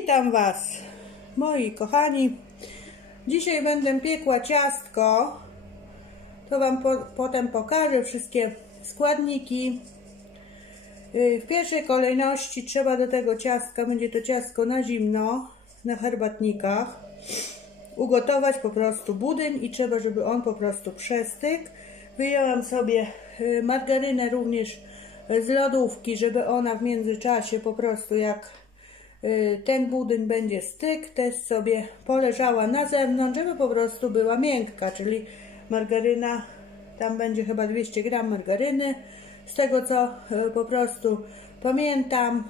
Witam Was, moi kochani. Dzisiaj będę piekła ciastko. To Wam potem pokażę wszystkie składniki. W pierwszej kolejności trzeba do tego ciastka, będzie to ciastko na zimno, na herbatnikach, ugotować po prostu budyń i trzeba, żeby on po prostu przestygł. Wyjęłam sobie margarynę również z lodówki, żeby ona w międzyczasie po prostu jak ten budyń będzie stygł, też sobie poleżała na zewnątrz, żeby po prostu była miękka, czyli margaryna, tam będzie chyba 200 gram margaryny, z tego co po prostu pamiętam.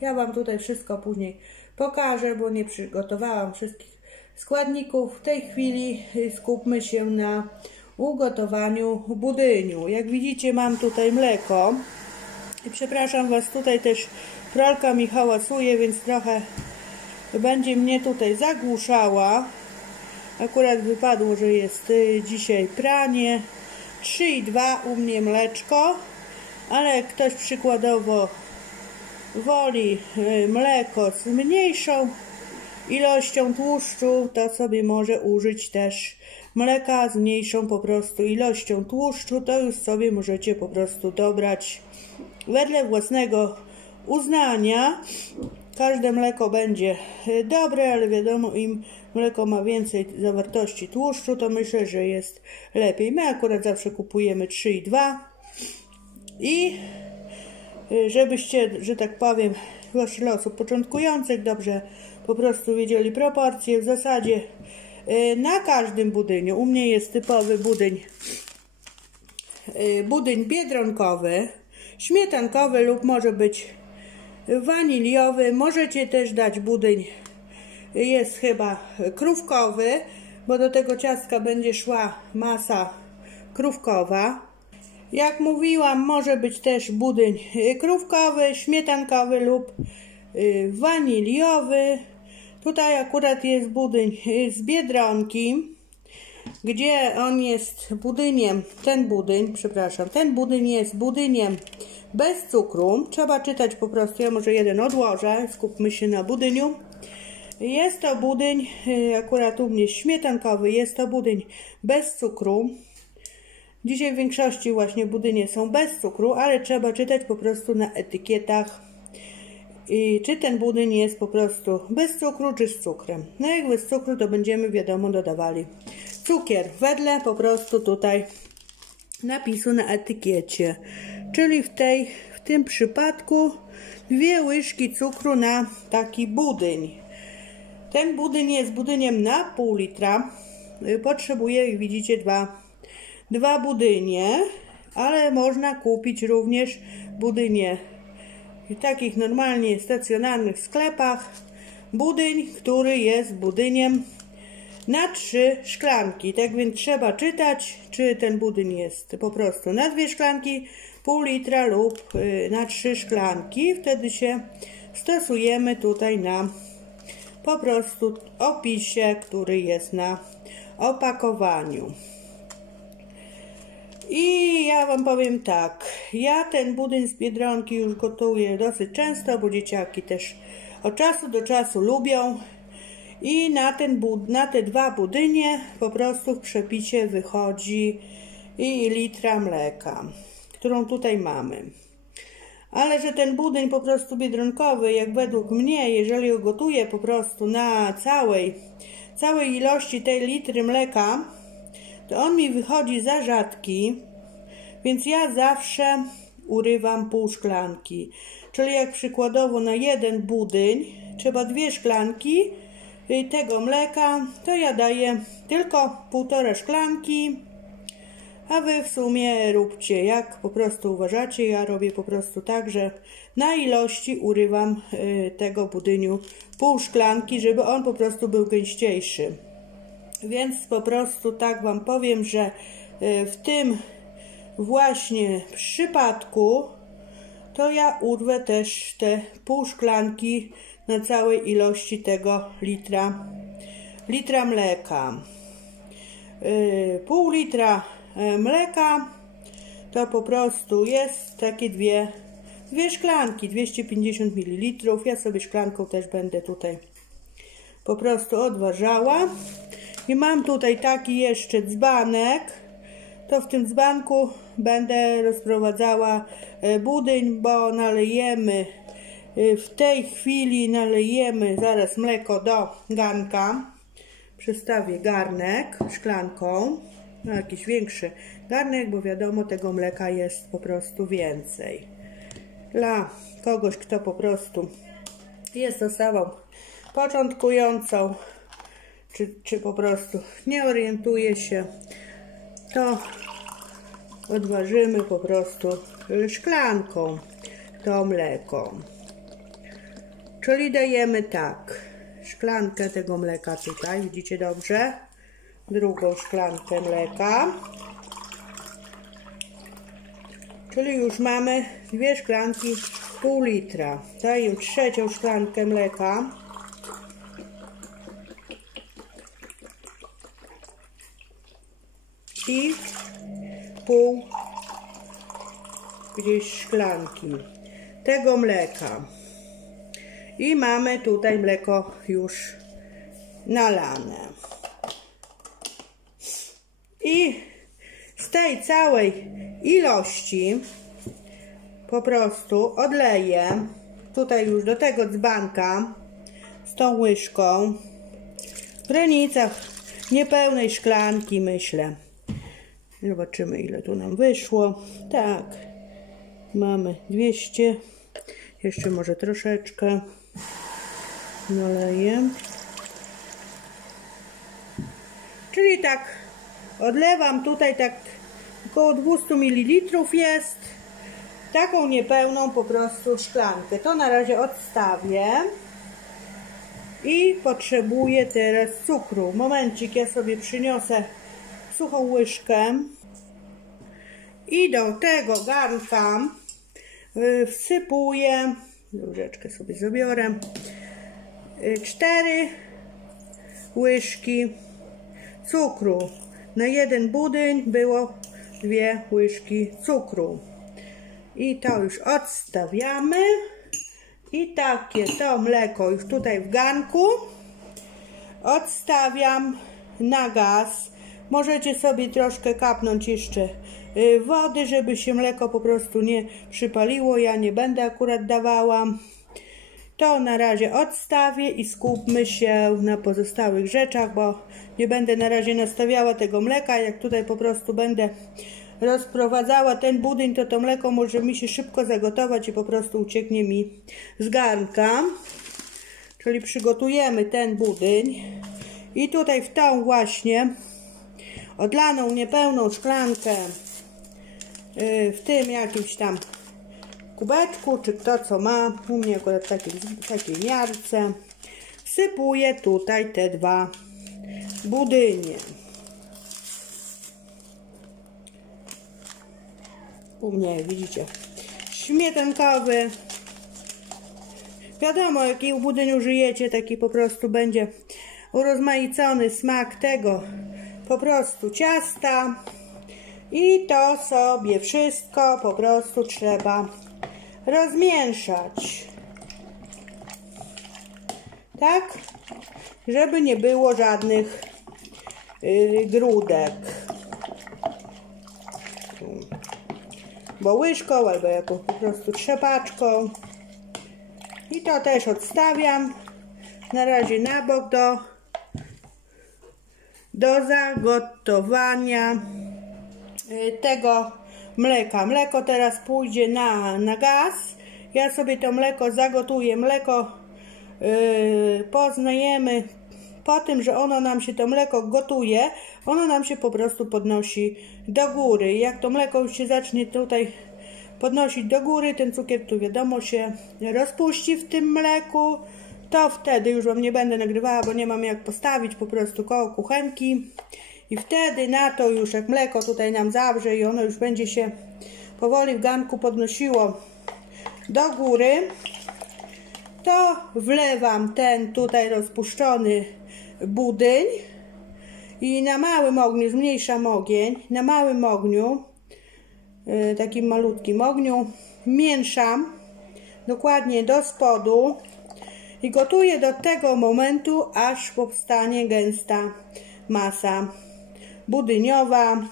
Ja Wam tutaj wszystko później pokażę, bo nie przygotowałam wszystkich składników. W tej chwili skupmy się na ugotowaniu budyniu. Jak widzicie, mam tutaj mleko i przepraszam Was, tutaj też pralka mi hałasuje, więc trochę będzie mnie tutaj zagłuszała. Akurat wypadło, że jest dzisiaj pranie. 3,2 u mnie mleczko, ale jak ktoś przykładowo woli mleko z mniejszą ilością tłuszczu, to sobie może użyć też mleka z mniejszą po prostu ilością tłuszczu. To już sobie możecie po prostu dobrać wedle własnego uznania. Każde mleko będzie dobre, ale wiadomo, im mleko ma więcej zawartości tłuszczu, to myślę, że jest lepiej. My akurat zawsze kupujemy 3,2 i żebyście, że tak powiem, zwłaszcza dla osób początkujących, dobrze po prostu wiedzieli proporcje. W zasadzie na każdym budyniu, u mnie jest typowy budyń biedronkowy, śmietankowy lub może być waniliowy. Możecie też dać budyń, jest chyba krówkowy, bo do tego ciastka będzie szła masa krówkowa. Jak mówiłam, może być też budyń krówkowy, śmietankowy lub waniliowy. Tutaj akurat jest budyń z Biedronki, gdzie on jest budyniem, ten budyń jest budyniem bez cukru. Trzeba czytać po prostu, ja może jeden odłożę, skupmy się na budyniu. Jest to budyń, akurat u mnie śmietankowy, jest to budyń bez cukru. Dzisiaj w większości właśnie budynie są bez cukru, ale trzeba czytać po prostu na etykietach, czy ten budyń jest po prostu bez cukru, czy z cukrem. No jak bez cukru, to będziemy, wiadomo, dodawali cukier wedle po prostu tutaj napisu na etykiecie. Czyli w tym przypadku 2 łyżki cukru na taki budyń. Ten budyń jest budyniem na pół litra. Potrzebuję, jak widzicie, dwa budynie, ale można kupić również budynie w takich normalnie stacjonarnych sklepach. Budyń, który jest budyniem na 3 szklanki. Tak więc trzeba czytać, czy ten budyń jest po prostu na 2 szklanki, pół litra lub na 3 szklanki. Wtedy się stosujemy tutaj na po prostu opisie, który jest na opakowaniu. I ja Wam powiem tak, ja ten budyń z Biedronki już gotuję dosyć często, bo dzieciaki też od czasu do czasu lubią. I na te 2 budynie po prostu w przepisie wychodzi i litra mleka, którą tutaj mamy. Ale że ten budyń po prostu biedronkowy, jak według mnie, jeżeli go gotuję po prostu na całej ilości tej litry mleka, to on mi wychodzi za rzadki, więc ja zawsze urywam pół szklanki. Czyli jak przykładowo na jeden budyń trzeba 2 szklanki tego mleka, to ja daję tylko 1,5 szklanki, a Wy w sumie róbcie jak po prostu uważacie. Ja robię po prostu tak, że na ilości urywam tego budyniu pół szklanki, żeby on po prostu był gęściejszy. Więc po prostu tak Wam powiem, że w tym właśnie przypadku to ja urwę też te pół szklanki na całej ilości tego litra mleka. Pół litra mleka to po prostu jest takie 2 szklanki, 250 ml. Ja sobie szklanką też będę tutaj po prostu odważała. I mam tutaj taki jeszcze dzbanek. To w tym dzbanku będę rozprowadzała budyń, bo nalejemy, w tej chwili nalejemy zaraz mleko do garnka. Przestawię garnek szklanką na jakiś większy garnek, bo wiadomo, tego mleka jest po prostu więcej. Dla kogoś, kto po prostu jest osobą początkującą, czy po prostu nie orientuje się, to odważymy po prostu szklanką to mleko. Czyli dajemy tak, szklankę tego mleka tutaj, widzicie dobrze? Drugą szklankę mleka. Czyli już mamy 2 szklanki pół litra. Daję trzecią szklankę mleka. I pół gdzieś szklanki tego mleka. I mamy tutaj mleko już nalane. I z tej całej ilości po prostu odleję tutaj już do tego dzbanka z tą łyżką w granicach niepełnej szklanki, myślę. Zobaczymy, ile tu nam wyszło. Tak, mamy 200. Jeszcze może troszeczkę naleję. Czyli tak odlewam tutaj, tak około 200 ml jest. Taką niepełną po prostu szklankę. To na razie odstawię. I potrzebuję teraz cukru. Momencik, ja sobie przyniosę suchą łyżkę. I do tego garnka wsypuję, łyżeczkę sobie zabiorę, 4 łyżki cukru. Na jeden budyń było 2 łyżki cukru. I to już odstawiamy. I takie to mleko już tutaj w garnku odstawiam na gaz. Możecie sobie troszkę kapnąć jeszcze wody, żeby się mleko po prostu nie przypaliło. Ja nie będę akurat dawała. To na razie odstawię i skupmy się na pozostałych rzeczach, bo nie będę na razie nastawiała tego mleka. Jak tutaj po prostu będę rozprowadzała ten budyń, to to mleko może mi się szybko zagotować i po prostu ucieknie mi z garnka. Czyli przygotujemy ten budyń i tutaj w tą właśnie odlaną niepełną szklankę w tym jakimś tam kubeczku, czy kto co ma, u mnie akurat w takiej miarce, wsypuję tutaj te 2 budynie. U mnie, widzicie, śmietankowy. Wiadomo, jaki budyń użyjecie, taki po prostu będzie urozmaicony smak tego po prostu ciasta. I to sobie wszystko po prostu trzeba rozmieszać. Tak? Żeby nie było żadnych grudek. Bo łyżką albo jakąś po prostu trzepaczką. I to też odstawiam na razie na bok do zagotowania tego mleka. Mleko teraz pójdzie na gaz. Ja sobie to mleko zagotuję. Mleko poznajemy po tym, że ono nam się, to mleko gotuje, ono nam się po prostu podnosi do góry. Jak to mleko już się zacznie tutaj podnosić do góry, ten cukier tu wiadomo się rozpuści w tym mleku, to wtedy już wam nie będę nagrywała, bo nie mam jak postawić po prostu koło kuchenki. I wtedy na to już, jak mleko tutaj nam zawrze i ono już będzie się powoli w garnku podnosiło do góry, to wlewam ten tutaj rozpuszczony budyń i na małym ogniu, zmniejszam ogień, na małym ogniu, takim malutkim ogniu, mieszam dokładnie do spodu i gotuję do tego momentu, aż powstanie gęsta masa budyniowa.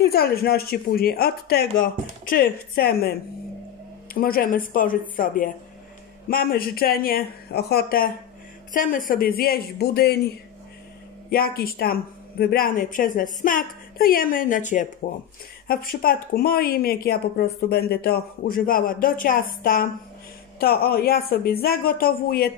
I w zależności później od tego, czy chcemy, możemy spożyć sobie, mamy życzenie, ochotę, chcemy sobie zjeść budyń, jakiś tam wybrany przez nas smak, to jemy na ciepło. A w przypadku moim, jak ja po prostu będę to używała do ciasta, to ja sobie zagotowuję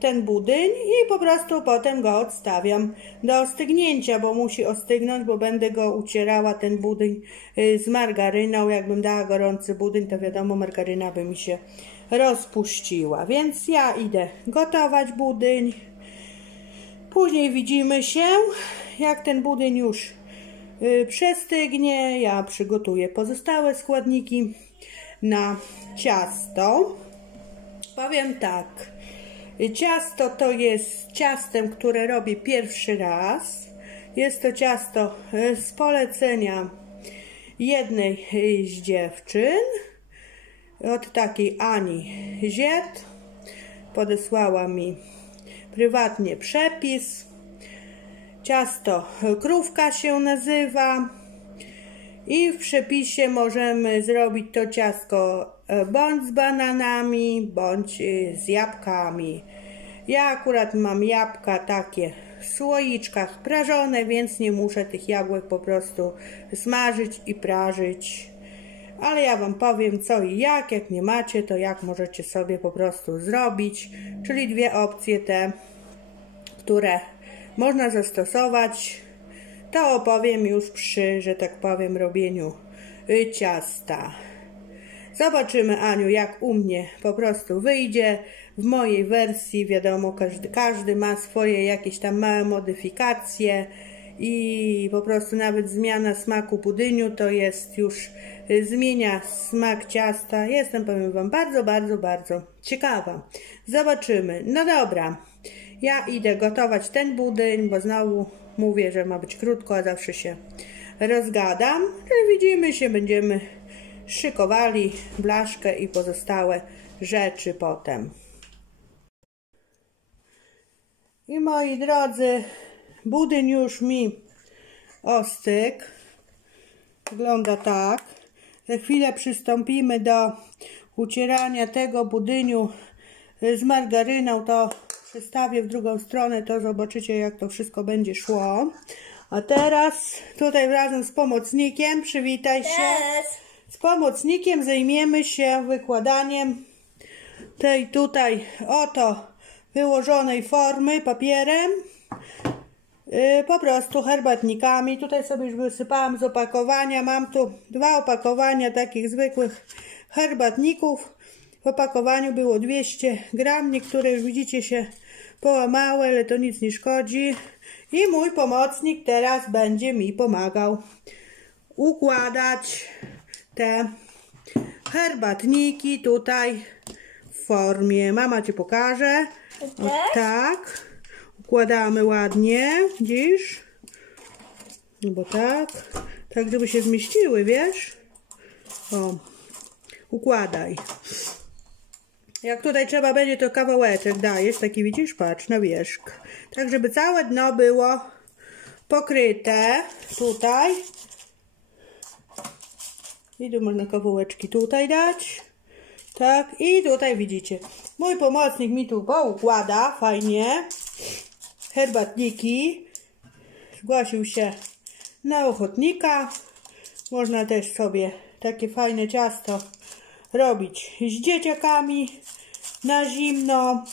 ten budyń i po prostu potem go odstawiam do ostygnięcia, bo musi ostygnąć, bo będę go ucierała, ten budyń, z margaryną. Jakbym dała gorący budyń, to wiadomo, margaryna by mi się rozpuściła. Więc ja idę gotować budyń. Później widzimy się, jak ten budyń już przestygnie. Ja przygotuję pozostałe składniki na ciasto. Powiem tak, ciasto to jest ciastem, które robię pierwszy raz. Jest to ciasto z polecenia jednej z dziewczyn, od takiej Ani Ziet. Podesłała mi prywatnie przepis. Ciasto krówka się nazywa i w przepisie możemy zrobić to ciastko bądź z bananami, bądź z jabłkami. Ja akurat mam jabłka takie w słoiczkach prażone, więc nie muszę tych jabłek po prostu smażyć i prażyć. Ale ja wam powiem co i jak nie macie, to jak możecie sobie po prostu zrobić. Czyli dwie opcje te, które można zastosować, to opowiem już przy, że tak powiem, robieniu ciasta. Zobaczymy, Aniu, jak u mnie po prostu wyjdzie. W mojej wersji, wiadomo, każdy ma swoje jakieś tam małe modyfikacje i po prostu nawet zmiana smaku budyniu to jest już, zmienia smak ciasta. Jestem, powiem wam, bardzo ciekawa. Zobaczymy. No dobra, ja idę gotować ten budyń, bo znowu mówię, że ma być krótko, a zawsze się rozgadam. Widzimy się, będziemy szykowali blaszkę i pozostałe rzeczy potem. I moi drodzy, budyń już mi ostygł. Wygląda tak. Za chwilę przystąpimy do ucierania tego budyniu z margaryną. To przestawię w drugą stronę, to zobaczycie, jak to wszystko będzie szło. A teraz tutaj razem z pomocnikiem, przywitaj się. Z pomocnikiem zajmiemy się wykładaniem tej tutaj oto wyłożonej formy papierem, po prostu herbatnikami. Tutaj sobie już wysypałam z opakowania. Mam tu 2 opakowania takich zwykłych herbatników. W opakowaniu było 200 gram. Niektóre już widzicie się połamały, ale to nic nie szkodzi. I mój pomocnik teraz będzie mi pomagał układać te herbatniki tutaj w formie. Mama ci pokaże. O, tak. Układamy ładnie. Widzisz? No bo tak. Tak, żeby się zmieściły, wiesz? O. Układaj. Jak tutaj trzeba będzie, to kawałeczek dajesz. Taki, widzisz? Patrz, na wierzch. Tak, żeby całe dno było pokryte. Tutaj. I tu można kawałeczki tutaj dać. Tak, i tutaj widzicie. Mój pomocnik mi tu poukłada fajnie herbatniki. Zgłosił się na ochotnika. Można też sobie takie fajne ciasto robić z dzieciakami na zimno.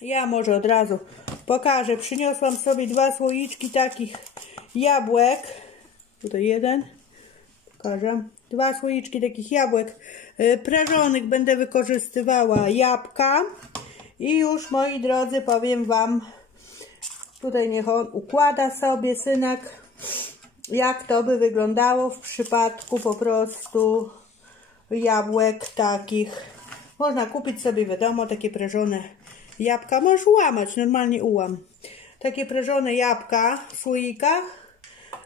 Ja może od razu pokażę. Przyniosłam sobie 2 słoiczki takich jabłek. Tutaj jeden. Pokażę. 2 słoiczki takich jabłek prażonych. Będę wykorzystywała jabłka. I już, moi drodzy, powiem wam, tutaj niech on układa sobie, synek, jak to by wyglądało w przypadku po prostu jabłek takich. Można kupić sobie, wiadomo, takie prażone jabłka. Możesz ułamać, normalnie ułam. Takie prażone jabłka w słoikach.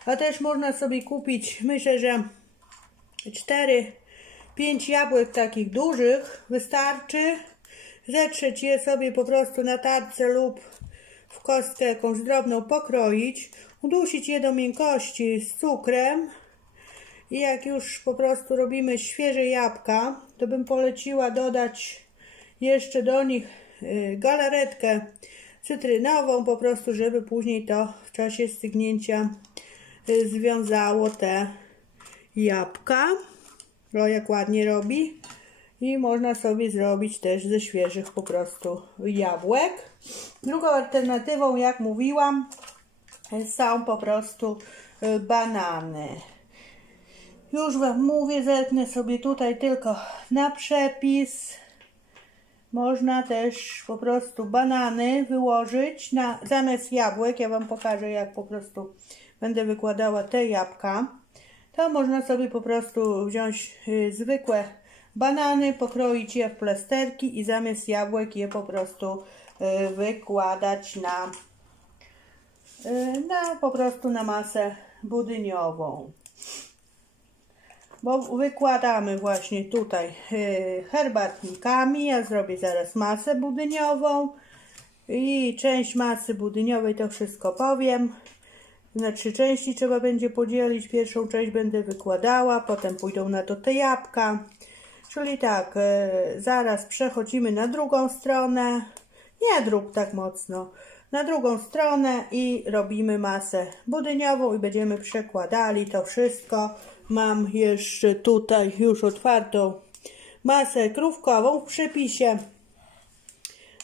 A też można sobie kupić, myślę, że 4 5 jabłek takich dużych wystarczy. Zetrzeć je sobie po prostu na tarce lub w kostkę jakąś drobną pokroić. Udusić je do miękkości z cukrem. I jak już po prostu robimy świeże jabłka, to bym poleciła dodać jeszcze do nich galaretkę cytrynową, po prostu żeby później to w czasie stygnięcia związało te jabłka. O, jak ładnie robi. I można sobie zrobić też ze świeżych po prostu jabłek. Drugą alternatywą, jak mówiłam, są po prostu banany. Już Wam mówię, zerknę sobie tutaj tylko na przepis. Można też po prostu banany wyłożyć zamiast jabłek. Ja Wam pokażę, jak po prostu będę wykładała te jabłka. To można sobie po prostu wziąć zwykłe banany, pokroić je w plasterki i zamiast jabłek je po prostu wykładać po prostu na masę budyniową. Bo wykładamy właśnie tutaj herbatnikami. Ja zrobię zaraz masę budyniową i część masy budyniowej, to wszystko powiem. Na 3 części trzeba będzie podzielić. Pierwszą część będę wykładała, potem pójdą na to te jabłka. Czyli tak, zaraz przechodzimy na drugą stronę. Nie drób tak mocno. Na drugą stronę i robimy masę budyniową i będziemy przekładali to wszystko. Mam jeszcze tutaj już otwartą masę krówkową. W przepisie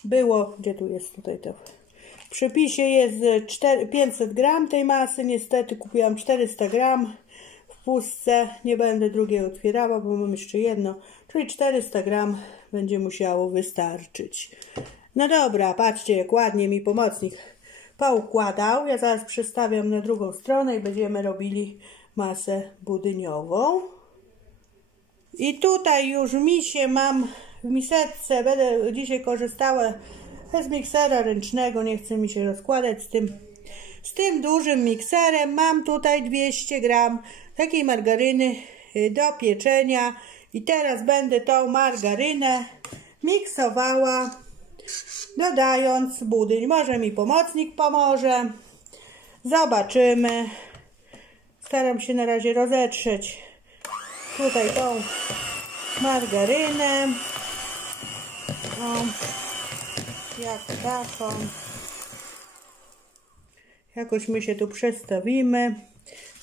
było, gdzie tu jest tutaj to? W przepisie jest 500 gram tej masy. Niestety kupiłam 400 gram w pustce. Nie będę drugiej otwierała, bo mam jeszcze jedno. Czyli 400 gram będzie musiało wystarczyć. No dobra, patrzcie, jak ładnie mi pomocnik poukładał. Ja zaraz przestawiam na drugą stronę i będziemy robili masę budyniową. I tutaj już mam w miseczce, będę dzisiaj korzystała z miksera ręcznego, nie chce mi się rozkładać z tym dużym mikserem. Mam tutaj 200 gram takiej margaryny do pieczenia i teraz będę tą margarynę miksowała, dodając budyń. Może mi pomocnik pomoże. Zobaczymy. Staram się na razie rozetrzeć tutaj tą margarynę. O, jak taką. Jakoś my się tu przestawimy,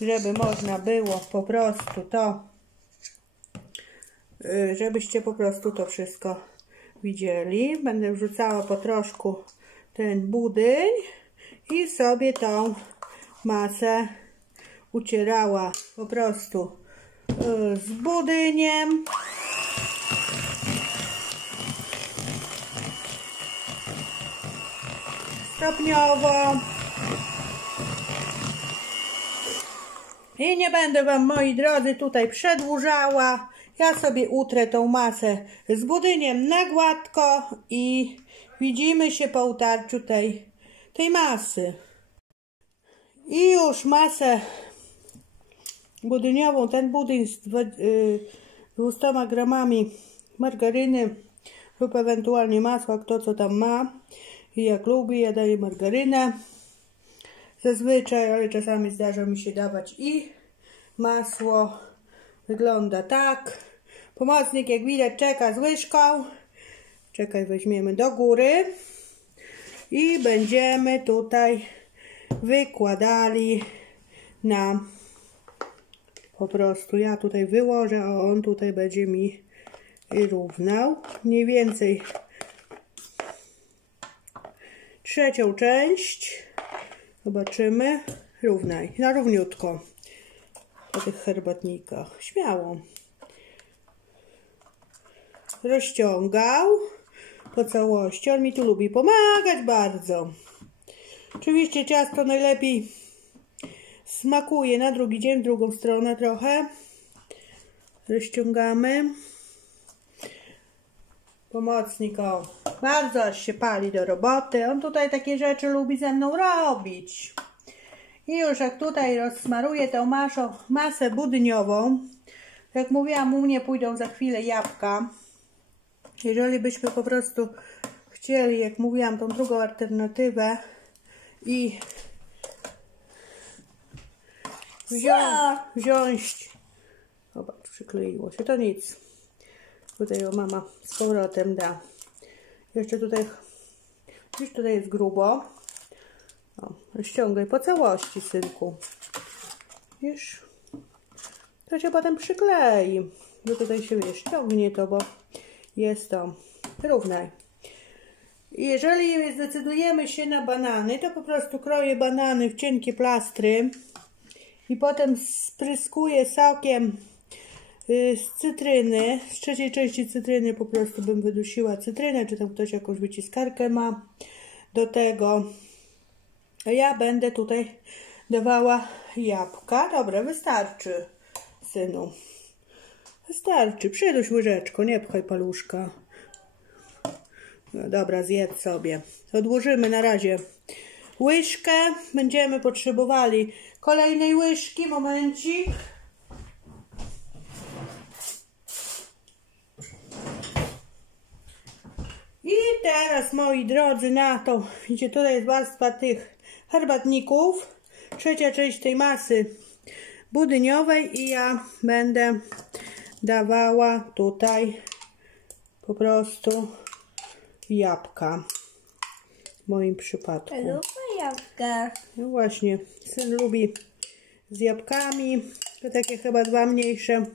żeby można było po prostu to, żebyście po prostu to wszystko widzieli. Będę wrzucała po troszku ten budyń i sobie tą masę ucierała po prostu z budyniem. Stopniowo. I nie będę Wam, moi drodzy, tutaj przedłużała. Ja sobie utrę tą masę z budyniem na gładko i widzimy się po utarciu tej masy. I już masę budyniową, ten budyń z 200 gramami margaryny lub ewentualnie masła, kto co tam ma i jak lubi, ja daję margarynę zazwyczaj, ale czasami zdarza mi się dawać i masło. Wygląda tak. Pomocnik, jak widać, czeka z łyżką. Czekaj, weźmiemy do góry i będziemy tutaj wykładali na po prostu, ja tutaj wyłożę, a on tutaj będzie mi równał mniej więcej trzecią część. Zobaczymy. Równaj, na równiutko po tych herbatnikach, śmiało. Rozciągał po całości. On mi tu lubi pomagać bardzo. Oczywiście ciasto najlepiej smakuje na drugi dzień, w drugą stronę trochę. Rozciągamy. Pomocnik, o, bardzo aż się pali do roboty. On tutaj takie rzeczy lubi ze mną robić. I już jak tutaj rozsmaruję tą masę budyniową, Jak mówiłam, u mnie pójdą za chwilę jabłka. Jeżeli byśmy po prostu chcieli, jak mówiłam, tą drugą alternatywę i wziąć, zobacz, przykleiło się, to nic. Tutaj ją mama z powrotem da. Jeszcze tutaj, gdzieś tutaj jest grubo. O, rozciągaj po całości, synku. Wiesz, to się potem przyklei. Bo tutaj się, wiesz, ciągnie to, bo jest to. Równaj. I jeżeli zdecydujemy się na banany, to po prostu kroję banany w cienkie plastry i potem spryskuję sokiem z cytryny, z trzeciej części cytryny po prostu bym wydusiła cytrynę, czy tam ktoś jakąś wyciskarkę ma do tego. A ja będę tutaj dawała jabłka. Dobra, wystarczy, synu. Wystarczy. Przyduś łyżeczką, nie pchaj paluszka. No dobra, zjedz sobie. Odłożymy na razie łyżkę. Będziemy potrzebowali kolejnej łyżki. Momencik. I teraz, moi drodzy, na to, widzicie, tutaj jest warstwa tych herbatników, trzecia część tej masy budyniowej i ja będę dawała tutaj po prostu jabłka, w moim przypadku. Lubię jabłka. No właśnie, syn lubi z jabłkami, to takie chyba 2 mniejsze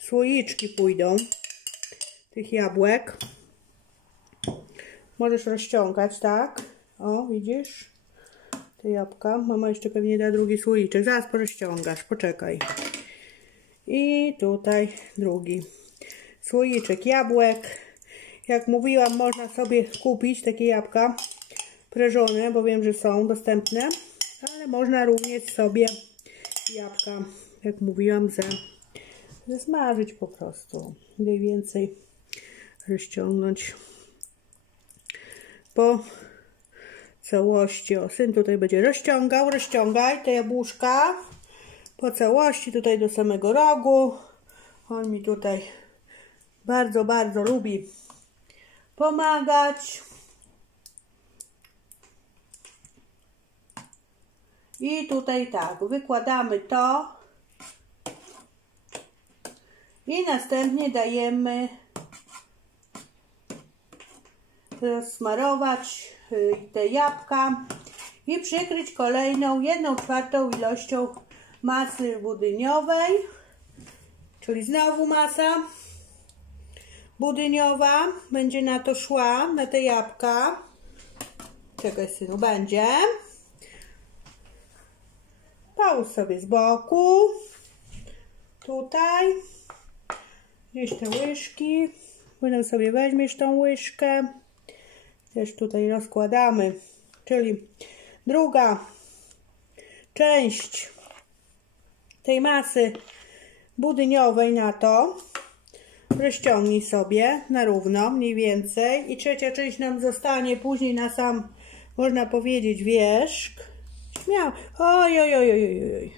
słoiczki pójdą tych jabłek. Możesz rozciągać, tak? O, widzisz? Te jabłka. Mama jeszcze pewnie da drugi słoiczek. Zaraz porozciągasz, poczekaj. I tutaj drugi słoiczek jabłek. Jak mówiłam, można sobie kupić takie jabłka prażone, bo wiem, że są dostępne. Ale można również sobie jabłka, jak mówiłam, zesmażyć po prostu. Mniej więcej rozciągnąć po całości. O, syn tutaj będzie rozciągał. Rozciągaj te jabłuszka po całości, tutaj do samego rogu. On mi tutaj bardzo, bardzo lubi pomagać. I tutaj tak, wykładamy to i następnie dajemy rozsmarować te jabłka i przykryć kolejną 1/4 ilością masy budyniowej, czyli znowu masa budyniowa będzie na to szła, na te jabłka. Czekaj, synu, będzie. Połóż sobie z boku, tutaj, gdzieś te łyżki, potem sobie weźmiesz tą łyżkę. Też tutaj rozkładamy, czyli druga część tej masy budyniowej na to. Rozciągnij sobie na równo, mniej więcej. I trzecia część nam zostanie później na sam, można powiedzieć, wierzch. Śmiało. Oj, oj, oj, oj, oj.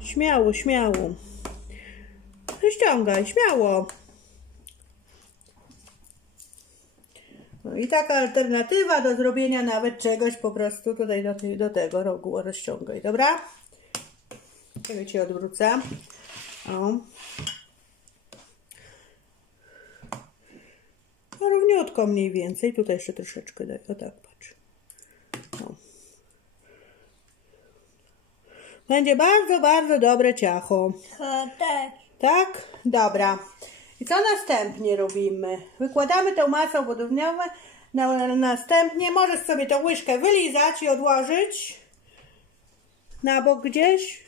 Śmiało, śmiało. Rozciągaj, śmiało. No i taka alternatywa do zrobienia nawet czegoś po prostu tutaj do tego rogu rozciągaj, dobra? Tego Ci odwrócę. O. No równiutko mniej więcej. Tutaj jeszcze troszeczkę daj. O tak, patrz. O. Będzie bardzo, bardzo dobre ciacho. Tak. Tak? Dobra. I co następnie robimy? Wykładamy tę masę budowniową. Następnie możesz sobie tą łyżkę wylizać i odłożyć na bok gdzieś.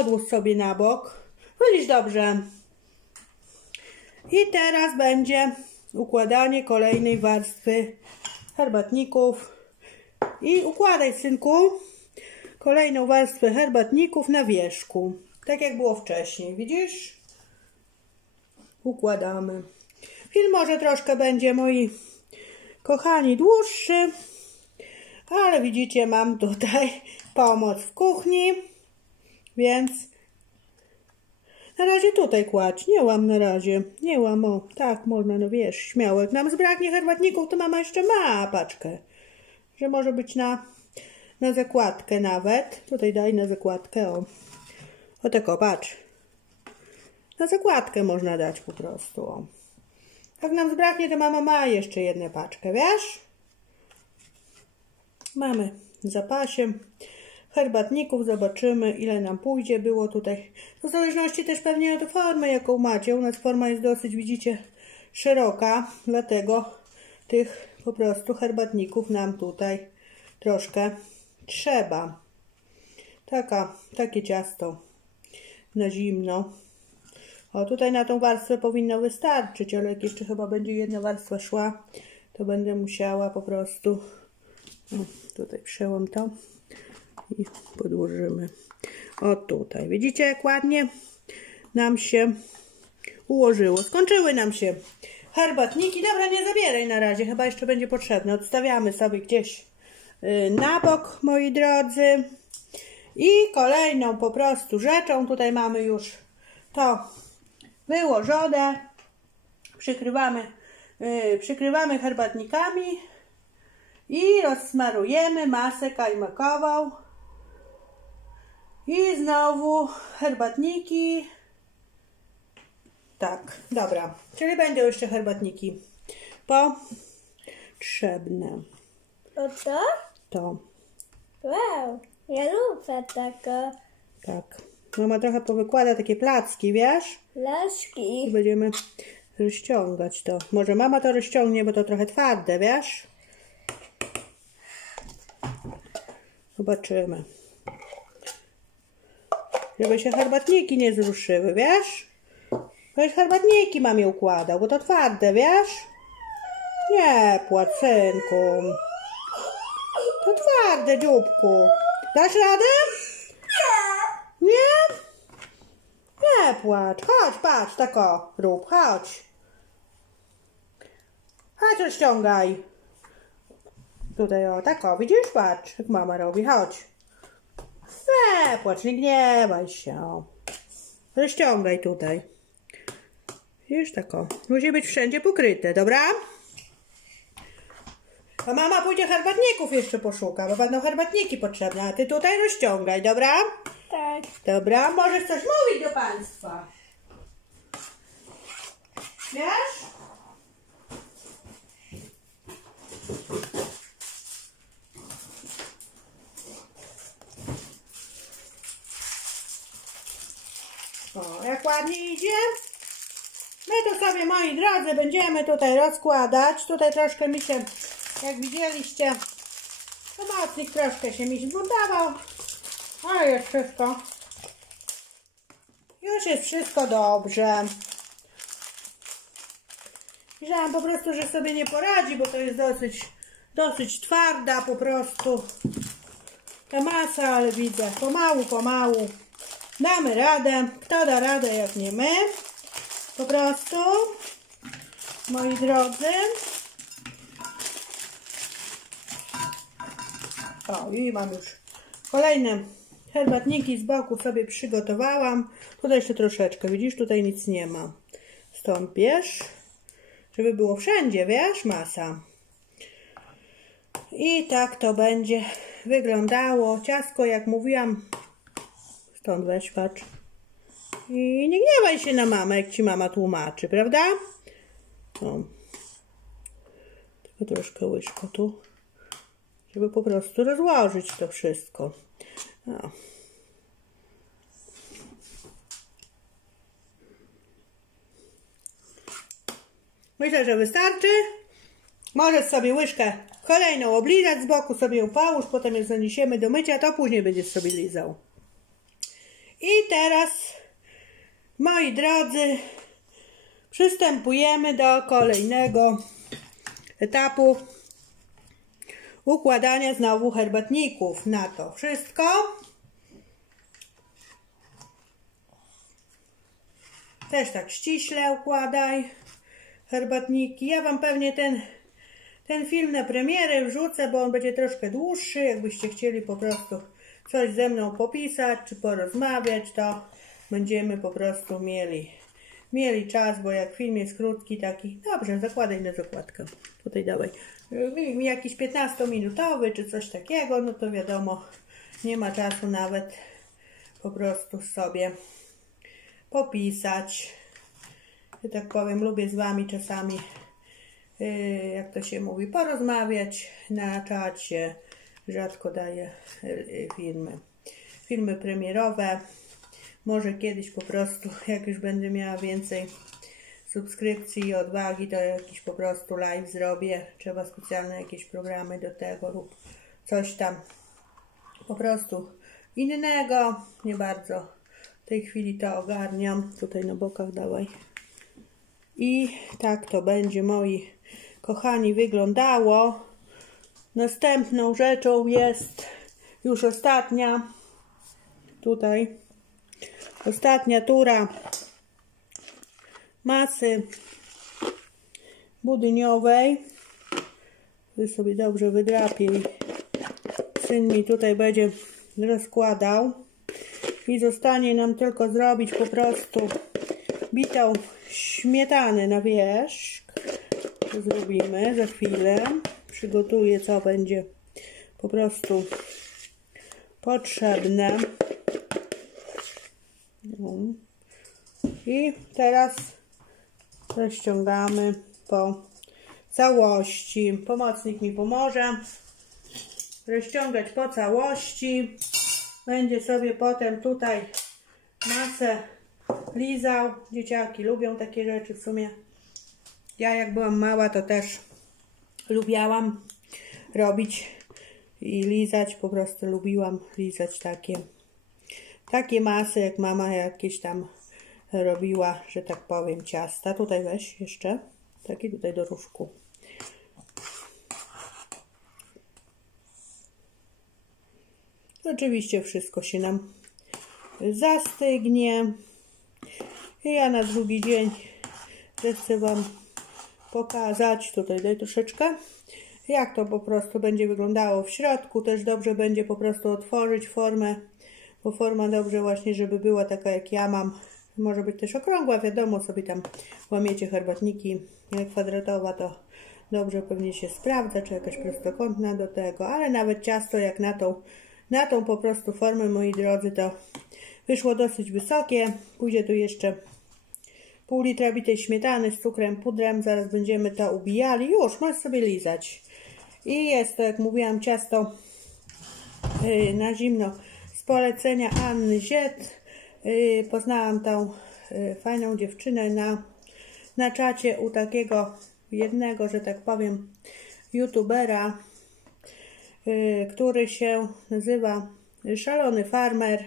Odłóż sobie na bok. Wyliż dobrze. I teraz będzie układanie kolejnej warstwy herbatników. I układaj, synku, kolejną warstwę herbatników na wierzchu. Tak jak było wcześniej, widzisz? Układamy. Film może troszkę będzie, moi kochani, dłuższy, ale widzicie, mam tutaj pomoc w kuchni, więc Na razie tutaj kładź, nie łam na razie. Nie łam, o, tak można, no wiesz, śmiało. Jak nam zbraknie herbatników, to mama jeszcze ma paczkę. Że może być na zakładkę nawet. Tutaj daj na zakładkę, o. O tak, o, patrz. Na zakładkę można dać po prostu, o. Jak nam zbraknie, to mama ma jeszcze jedną paczkę, wiesz? Mamy w zapasie herbatników, zobaczymy ile nam pójdzie. Było tutaj, w zależności też pewnie od formy jaką macie. U nas forma jest dosyć, widzicie, szeroka, dlatego tych po prostu herbatników nam tutaj troszkę trzeba. Takie ciasto na zimno. O, tutaj na tą warstwę powinno wystarczyć, ale jak jeszcze chyba będzie jedna warstwa szła, to będę musiała po prostu, o, tutaj przełam to i podłożymy. O, tutaj. Widzicie, jak ładnie nam się ułożyło. Skończyły nam się herbatniki. Dobra, nie zabieraj na razie, chyba jeszcze będzie potrzebne. Odstawiamy sobie gdzieś na bok, moi drodzy. I kolejną po prostu rzeczą, tutaj mamy już to wyłożone, przykrywamy herbatnikami i rozsmarujemy masę kajmakową i znowu herbatniki. Tak, dobra, czyli będą jeszcze herbatniki potrzebne. O to? To. Wow, ja lubię tego. Tak. Mama trochę powykłada takie placki, wiesz? Laski. I będziemy rozciągać to. Może mama to rozciągnie, bo to trochę twarde, wiesz? Zobaczymy. Żeby się herbatniki nie zruszyły, wiesz? Bo już herbatniki mamie układał, bo to twarde, wiesz? Nie płacz, synku. To twarde, dzióbku. Dasz radę? Nie? Nie płacz. Chodź, patrz, tak o, rób, chodź. Chodź, rozciągaj. Tutaj o, tak o, widzisz? Patrz, jak mama robi, chodź. Nie płacz, nie gniewaj się. O. Rozciągaj tutaj. Widzisz, tak o. Musi być wszędzie pokryte, dobra? A mama pójdzie herbatników jeszcze poszuka, bo będą herbatniki potrzebne, a ty tutaj rozciągaj, dobra? Tak. Dobra, możesz coś mówić do państwa. Wiesz? O, jak ładnie idzie. My to sobie, moi drodzy, będziemy tutaj rozkładać. Tutaj troszkę mi się, jak widzieliście, pomocnik troszkę się mi zbuntował. Ale jest wszystko. Już jest wszystko dobrze. Myślałam po prostu, że sobie nie poradzi, bo to jest dosyć twarda po prostu ta masa, ale widzę, pomału damy radę. Kto da radę, jak nie my? Po prostu, moi drodzy. O, i mam już kolejne herbatniki z boku sobie przygotowałam. Tutaj jeszcze troszeczkę, widzisz, tutaj nic nie ma. Stąd bierz, żeby było wszędzie, wiesz, masa. I tak to będzie wyglądało. Ciastko, jak mówiłam, stąd weź, patrz. I nie gniewaj się na mamę, jak ci mama tłumaczy, prawda? O. Tylko troszkę łyżką tu, żeby po prostu rozłożyć to wszystko. O. Myślę, że wystarczy. Możesz sobie łyżkę kolejną oblizać z boku, sobie ją połóż, potem ją zaniesiemy do mycia, to później będziesz sobie lizał. I teraz, moi drodzy, przystępujemy do kolejnego etapu układania znowu herbatników na to wszystko. Też tak ściśle układaj herbatniki. Ja wam pewnie ten film na premierę wrzucę, bo on będzie troszkę dłuższy. Jakbyście chcieli po prostu coś ze mną popisać, czy porozmawiać, będziemy po prostu mieli czas, bo jak film jest krótki taki, dobrze, zakładaj na zakładkę, tutaj dawaj, jakiś 15-minutowy czy coś takiego, no to wiadomo, nie ma czasu nawet po prostu sobie popisać, że tak powiem, lubię z Wami czasami, jak to się mówi, porozmawiać na czacie, rzadko daję filmy premierowe. Może kiedyś po prostu, jak już będę miała więcej subskrypcji i odwagi, to jakiś po prostu live zrobię. Trzeba specjalne jakieś programy do tego lub coś tam po prostu innego. Nie bardzo w tej chwili to ogarniam. Tutaj na bokach dawaj. I tak to będzie, moi kochani, wyglądało. Następną rzeczą jest już ostatnia. Tutaj ostatnia tura masy budyniowej. Wy sobie dobrze wydrapię i syn mi tutaj będzie rozkładał. I zostanie nam tylko zrobić po prostu bitą śmietanę na wierzch. To zrobimy za chwilę. Przygotuję, co będzie po prostu potrzebne. I teraz rozciągamy po całości. Pomocnik mi pomoże rozciągać po całości. Będzie sobie potem tutaj masę lizał. Dzieciaki lubią takie rzeczy w sumie. Ja jak byłam mała, to też lubiałam robić i lizać. Po prostu lubiłam lizać takie masy, jak mama jakieś tam robiła, że tak powiem, ciasta. Tutaj weź jeszcze. Taki tutaj do różku. Oczywiście wszystko się nam zastygnie. I ja na drugi dzień chcę Wam pokazać, tutaj daj troszeczkę, jak to po prostu będzie wyglądało w środku. Też dobrze będzie po prostu otworzyć formę, bo forma dobrze właśnie, żeby była taka jak ja mam. Może być też okrągła, wiadomo, sobie tam łamiecie herbatniki, jak kwadratowa, to dobrze pewnie się sprawdza, czy jakaś prostokątna do tego, ale nawet ciasto jak na tą po prostu formę, moi drodzy, to wyszło dosyć wysokie. Pójdzie tu jeszcze pół litra bitej śmietany z cukrem, pudrem, zaraz będziemy to ubijali. Już, możesz sobie lizać. I jest to, jak mówiłam, ciasto na zimno z polecenia Anny Ziet. Poznałam tą fajną dziewczynę na czacie u takiego jednego, że tak powiem, youtubera, który się nazywa Szalony Farmer.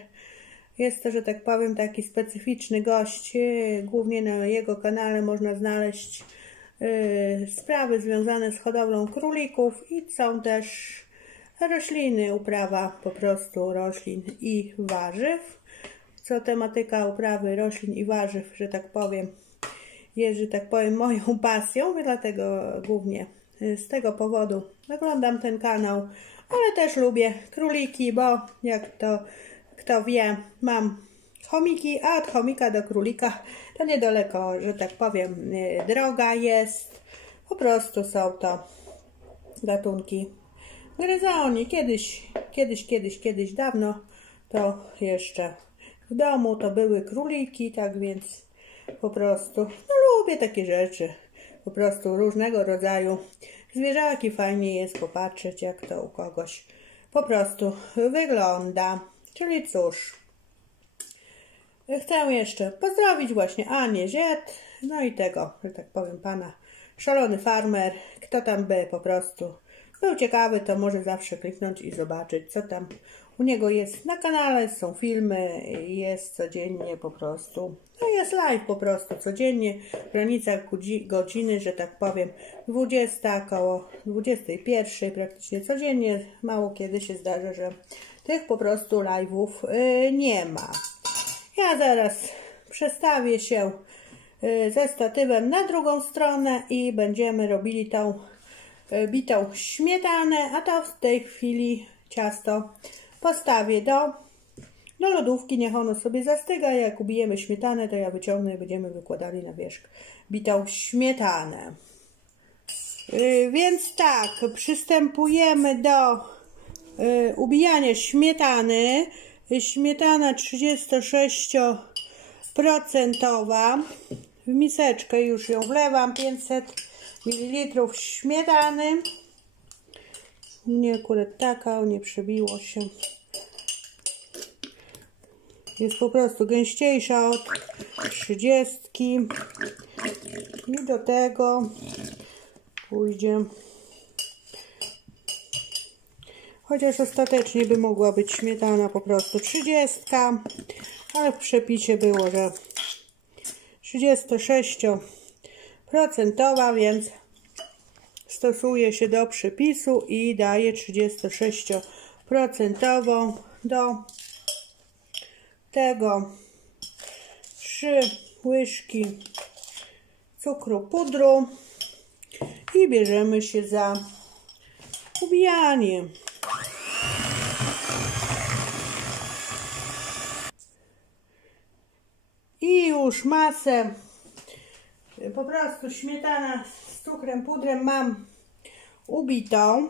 Jest to, że tak powiem, taki specyficzny gość. Głównie na jego kanale można znaleźć sprawy związane z hodowlą królików i są też rośliny, uprawa po prostu roślin i warzyw. Co tematyka uprawy roślin i warzyw, że tak powiem, jest, że tak powiem, moją pasją, dlatego głównie z tego powodu oglądam ten kanał, ale też lubię króliki, bo jak to kto wie, mam chomiki, a od chomika do królika to niedaleko, że tak powiem, droga jest. Po prostu są to gatunki gryzoni. Kiedyś dawno to jeszcze w domu to były króliki, tak więc po prostu lubię takie rzeczy. Po prostu różnego rodzaju zwierzaki, fajnie jest popatrzeć, jak to u kogoś po prostu wygląda. Czyli cóż, chcę jeszcze pozdrowić właśnie Anię Ziet, no i tego, że tak powiem, pana Szalony Farmer. Kto tam by po prostu był ciekawy, to może zawsze kliknąć i zobaczyć, co tam u niego jest na kanale. Są filmy, jest codziennie po prostu, no jest live po prostu codziennie w granicach godziny, że tak powiem, 20, koło 21 praktycznie codziennie. Mało kiedy się zdarza, że tych po prostu live'ów nie ma. Ja zaraz przestawię się ze statywem na drugą stronę i będziemy robili tą bitą śmietanę, a to w tej chwili ciasto postawię do do lodówki, niech ono sobie zastyga. Jak ubijemy śmietanę, to ja wyciągnę i będziemy wykładali na wierzch bitą śmietanę. Więc tak, przystępujemy do ubijania śmietany. Śmietana 36% w miseczkę już ją wlewam. 500 ml śmietany. Nie, akurat taka, nie przebiło się. Jest po prostu gęściejsza od 30. I do tego pójdzie, chociaż ostatecznie by mogła być śmietana po prostu 30, ale w przepisie było, że 36%, więc stosuje się do przepisu i daje 36% do tego 3 łyżki cukru pudru i bierzemy się za ubijanie. I już masę, po prostu śmietana z cukrem pudrem mam ubitą.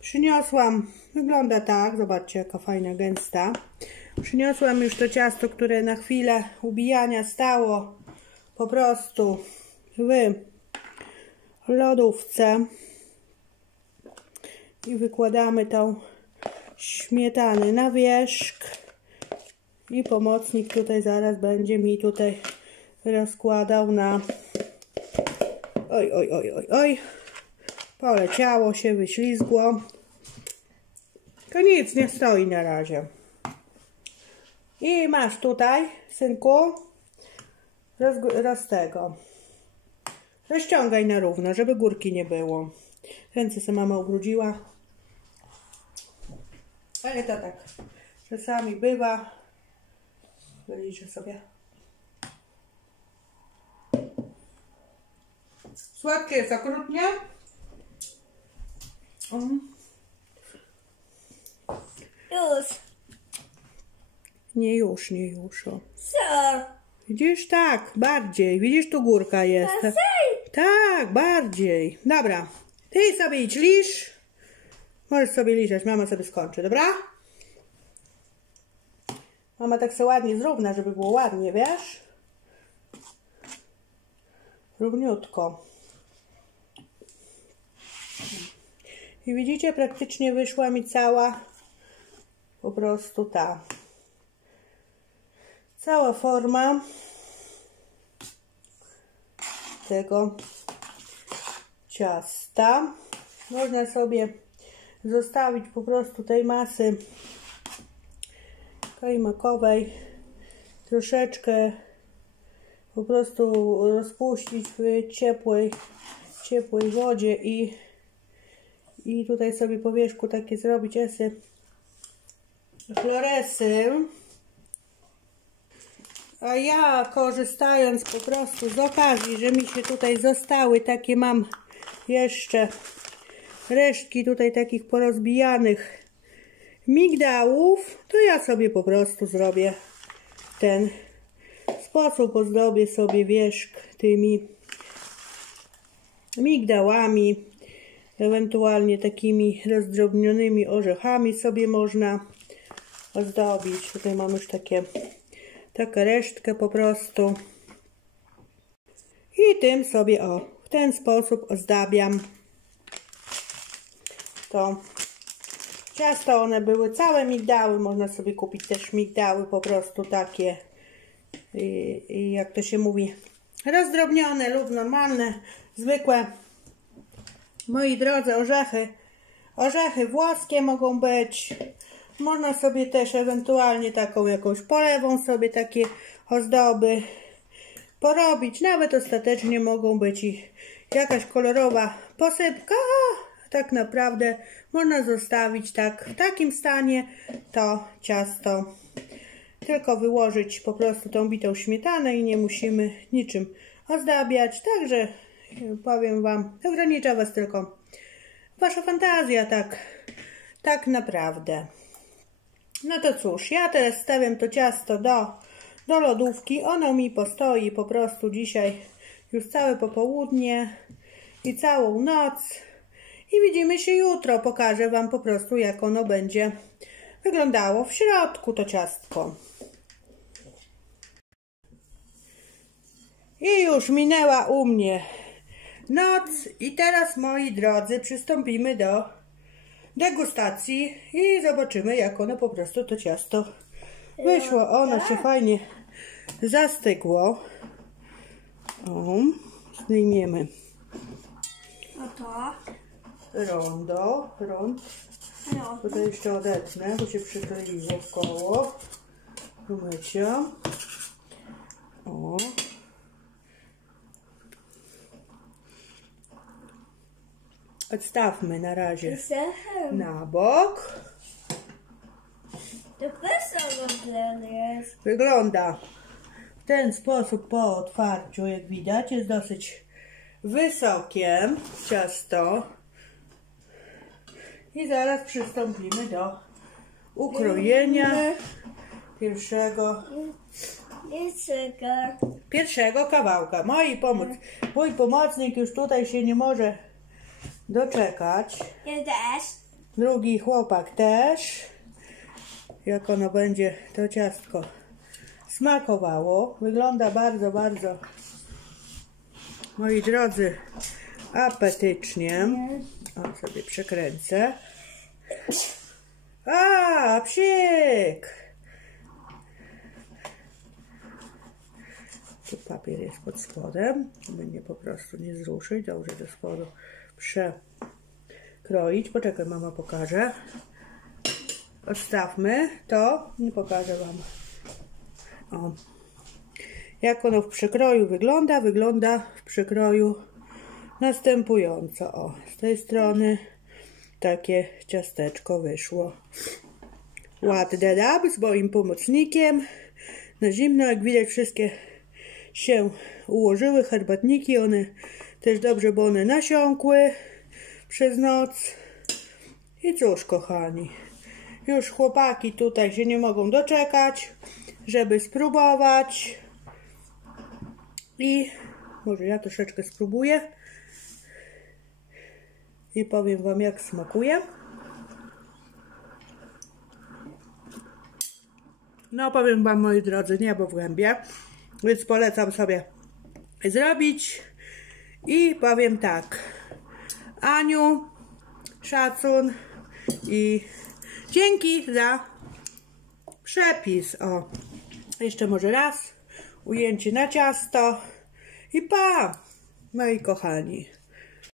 Przyniosłam, wygląda tak, zobaczcie jaka fajna, gęsta. Przyniosłam już to ciasto, które na chwilę ubijania stało po prostu w lodówce i wykładamy tą śmietanę na wierzch i pomocnik tutaj zaraz będzie mi tutaj rozkładał na oj, poleciało się, wyślizgło, to nic, nie stoi na razie. I masz tutaj, synku, rozciągaj na równo, żeby górki nie było. Ręce sobie mama ubrudziła. Ale to tak czasami bywa. Wyliczę sobie. Słodkie jest okrutnie. Już. Nie już, nie już. O. Co? Widzisz? Tak, bardziej. Widzisz, tu górka jest. Tak, bardziej. Dobra. Ty sobie idź lisz. Możesz sobie liżać. Mama sobie skończy, dobra? Mama tak sobie ładnie zrówna, żeby było ładnie, wiesz? Równiutko. I widzicie, praktycznie wyszła mi cała, po prostu cała forma tego ciasta. Można sobie zostawić po prostu tej masy kajmakowej, troszeczkę po prostu rozpuścić w ciepłej wodzie i tutaj sobie po wierzchu takie zrobić floresy. A ja, korzystając po prostu z okazji, że mi się tutaj zostały takie, mam jeszcze resztki tutaj takich porozbijanych migdałów, to ja sobie po prostu zrobię w ten sposób, ozdobię sobie wierzch tymi migdałami, ewentualnie takimi rozdrobnionymi orzechami sobie można ozdobić. Tutaj mam już taką resztkę po prostu i tym sobie w ten sposób ozdabiam to ciasto. One były całe migdały, można sobie kupić też migdały po prostu takie jak to się mówi, rozdrobnione lub normalne, zwykłe. Moi drodzy, orzechy włoskie mogą być. Można sobie też ewentualnie taką jakąś polewą sobie takie ozdoby porobić. Nawet ostatecznie mogą być i jakaś kolorowa posypka. Tak naprawdę można zostawić w takim stanie to ciasto. Tylko wyłożyć po prostu tą bitą śmietanę i nie musimy niczym ozdabiać. Także powiem Wam, ogranicza Was tylko Wasza fantazja, tak naprawdę. No to cóż, ja teraz stawiam to ciasto do lodówki. Ono mi postoi po prostu dzisiaj już całe popołudnie i całą noc. I widzimy się jutro. Pokażę wam po prostu, jak ono będzie wyglądało w środku, to ciastko. I już minęła u mnie noc i teraz, moi drodzy, przystąpimy do degustacji i zobaczymy, jak ono po prostu to ciasto wyszło. Ono się fajnie zastygło. O, zdejmiemy rondo. Tutaj jeszcze odetnę, bo się przykleiło w koło do mycia. O. Odstawmy na razie na bok. Wygląda w ten sposób po otwarciu, jak widać. Jest dosyć wysokie ciasto. I zaraz przystąpimy do ukrojenia pierwszego kawałka. Mój pomocnik już tutaj się nie może doczekać. Drugi chłopak też. Jak ono będzie to ciastko smakowało. Wygląda bardzo, bardzo, moi drodzy, apetycznie. O, sobie przekręcę. A, psik! Tu papier jest pod spodem, żeby mnie po prostu nie zruszyć. Dobrze do spodu przekroić. Poczekaj, mama pokaże. Odstawmy to i pokażę wam. O. Jak ono w przekroju wygląda? Wygląda w przekroju następująco. O, z tej strony takie ciasteczko wyszło. Ładne dam z moim pomocnikiem. Na zimno, jak widać, wszystkie się ułożyły, herbatniki. One też dobrze, bo one nasiąkły przez noc. I cóż, kochani, już chłopaki tutaj się nie mogą doczekać, żeby spróbować. I może ja troszeczkę spróbuję i powiem wam, jak smakuje. No, powiem wam, moi drodzy, niebo w gębie, więc polecam sobie zrobić. I powiem tak: Aniu, szacun i dzięki za przepis. O, jeszcze może raz ujęcie na ciasto i pa, moi kochani.